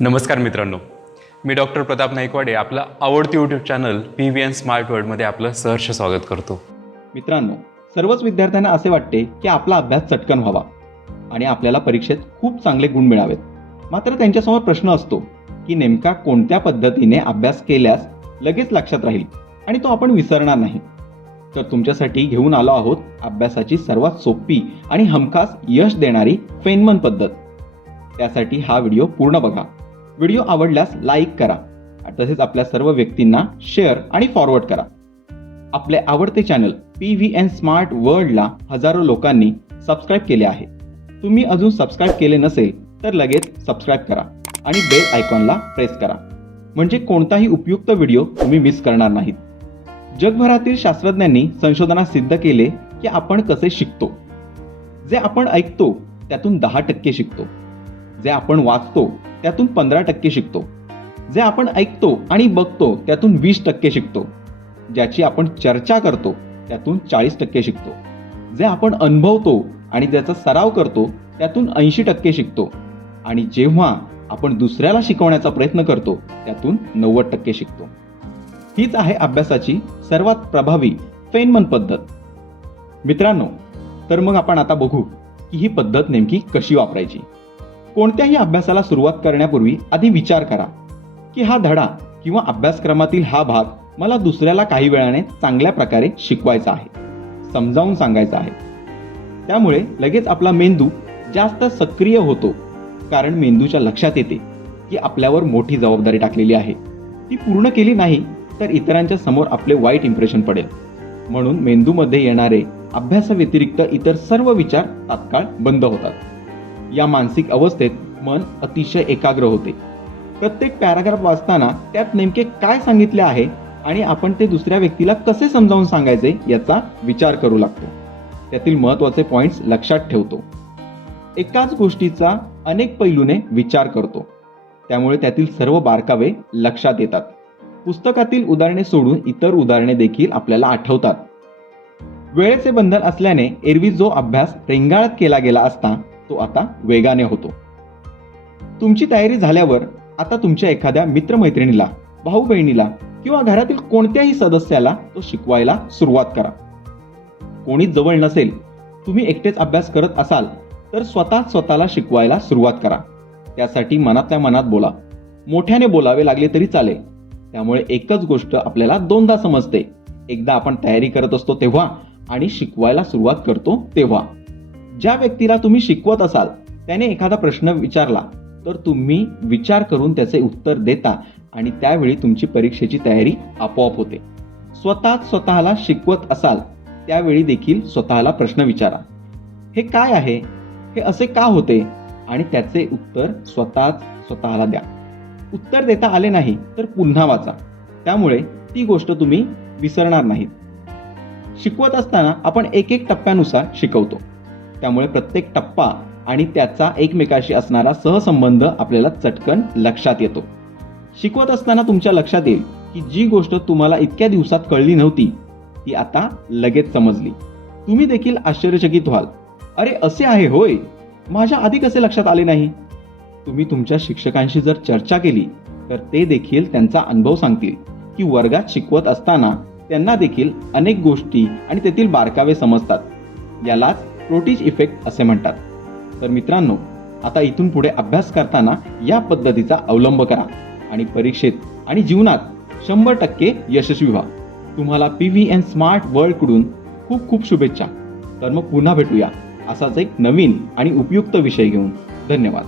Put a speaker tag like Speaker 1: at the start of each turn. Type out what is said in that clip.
Speaker 1: नमस्कार मित्रांनो. मी डॉक्टर प्रताप नाईकवाडे आपलं आवडती YouTube channel P V N smart वर्ल्डमध्ये आपलं सहर्ष स्वागत करतो.
Speaker 2: मित्रांनो सर्वच विद्यार्थ्यांना असे वाटते की आपला अभ्यास चटकन व्हावा आणि आपल्याला परीक्षेत खूप चांगले गुण मिळावेत. मात्र त्यांच्यासमोर प्रश्न असतो की नेमका कोणत्या पद्धतीने अभ्यास केल्यास लगेच लक्षात राहील आणि तो आपण विसरणार नाही. तर तुमच्यासाठी घेऊन आलो आहोत अभ्यासाची सर्वात सोपी आणि हमखास यश देणारी फेनमन पद्धत. त्यासाठी हा व्हिडिओ पूर्ण बघा. व्हिडिओ आवडल्यास लाईक करा तसेच आपल्या सर्व व्यक्तींना शेअर आणि फॉरवर्ड करा. आपले आवडते channel P V N smart वर्ल्डला हजारो लोकांनी सबस्क्राईब केले आहे. तुम्ही अजून सबस्क्राईब केले नसेल तर लगेच सबस्क्राईब करा आणि बेल आयकॉनला प्रेस करा. म्हणजे कोणताही उपयुक्त व्हिडिओ तुम्ही मिस करणार नाहीत. जगभरातील शास्त्रज्ञांनी संशोधनात सिद्ध केले की आपण कसे शिकतो. जे आपण ऐकतो त्यातून दहा टक्के शिकतो. जे आपण वाचतो त्यातून पंधरा टक्के शिकतो. जे आपण ऐकतो आणि बघतो त्यातून वीस टक्के शिकतो. ज्याची आपण चर्चा करतो त्यातून चाळीस टक्के शिकतो. जे आपण अनुभवतो आणि ज्याचा सराव करतो त्यातून ऐंशी टक्के शिकतो. आणि जेव्हा आपण दुसऱ्याला शिकवण्याचा प्रयत्न करतो त्यातून नव्वद टक्के शिकतो. हीच आहे अभ्यासाची सर्वात प्रभावी फेनमन पद्धत. मित्रांनो तर मग आपण आता बघू की ही पद्धत नेमकी कशी वापरायची. कोणत्याही अभ्यासाला सुरुवात करण्यापूर्वी आधी विचार करा की हा धडा किंवा अभ्यासक्रमातील हा भाग मला दुसऱ्याला काही वेळाने चांगल्या प्रकारे शिकवायचा आहे समजावून सांगायचा आहे. त्यामुळे लगेच आपला मेंदू जास्त सक्रिय होतो कारण मेंदूच्या लक्षात येते की आपल्यावर मोठी जबाबदारी टाकलेली आहे. ती पूर्ण केली नाही तर इतरांच्या समोर आपले वाईट इम्प्रेशन पडेल. म्हणून मेंदूमध्ये येणारे अभ्यासाव्यतिरिक्त इतर सर्व विचार तात्काळ बंद होतात. या मानसिक अवस्थेत मन अतिशय एकाग्र होते. प्रत्येक पॅराग्राफ वाचताना त्यात नेमके काय सांगितले आहे आणि आपण ते दुसऱ्या व्यक्तीला कसे समजावून सांगायचे याचा विचार करू लागतो. त्यातील महत्त्वाचे पॉइंट्स लक्षात ठेवतो. एकाच गोष्टीचा अनेक पैलूने विचार करतो. त्यामुळे त्यातील सर्व बारकावे लक्षात येतात. पुस्तकातील उदाहरणे सोडून इतर उदाहरणे देखील आपल्याला आठवतात. वेळेचे बंधन असल्याने एरवी जो अभ्यास रेंगाळत केला गेला असता तो आता वेगाने होतो. तुमची तयारी झाल्यावर आता तुमच्या एखाद्या मित्रमैत्रिणीला भाऊ बहिणीला किंवा घरातील कोणत्याही सदस्याला तो शिकवायला सुरुवात करा. कोणी जवळ नसेल तुम्ही एकटेच अभ्यास करत असाल तर स्वतः स्वतःला शिकवायला सुरुवात करा. त्यासाठी मनातल्या मनात बोला. मोठ्याने बोलावे लागले तरी चालेल. त्यामुळे एकच गोष्ट आपल्याला दोनदा समजते. एकदा आपण तयारी करत असतो तेव्हा आणि शिकवायला सुरुवात करतो तेव्हा. ज्या व्यक्तीला तुम्ही शिकवत असाल त्याने एखादा प्रश्न विचारला तर तुम्ही विचार करून त्याचे उत्तर देता आणि त्यावेळी तुमची परीक्षेची तयारी आपोआप होते. स्वतः स्वतःला शिकवत असाल त्यावेळी देखील स्वतःला प्रश्न विचारा. हे काय आहे? हे असे का होते? आणि त्याचे उत्तर स्वतःच स्वतःला द्या. उत्तर देता आले नाही तर पुन्हा वाचा. त्यामुळे ती गोष्ट तुम्ही विसरणार नाहीत. शिकवत असताना आपण एक एक टप्प्यानुसार शिकवतो. त्यामुळे प्रत्येक टप्पा आणि त्याचा एकमेकाशी असणारा सहसंबंध आपल्याला चटकन लक्षात येतो. शिकवत असताना तुमच्या लक्षात येईल की जी गोष्ट तुम्हाला इतक्या दिवसात कळली नव्हती ती आता लगेच समजली. तुम्ही देखील आश्चर्यचकित व्हाल. अरे असे आहे होय. माझ्या आधी कसे लक्षात आले नाही? तुम्ही तुमच्या शिक्षकांशी जर चर्चा केली तर ते देखील त्यांचा अनुभव सांगतील की वर्गात शिकवत असताना त्यांना देखील अनेक गोष्टी आणि तेथील बारकावे समजतात. यालाच प्रोटीज इफेक्ट असे म्हणतात. तर मित्रांनो आता इथून पुढे अभ्यास करताना या पद्धतीचा अवलंब करा आणि परीक्षेत आणि जीवनात शंभर टक्के यशस्वी व्हा. तुम्हाला पी व्ही एन स्मार्ट वर्ल्डकडून खूप खूप शुभेच्छा. तर मग पुन्हा भेटूया असाच एक नवीन आणि उपयुक्त विषय घेऊन. धन्यवाद.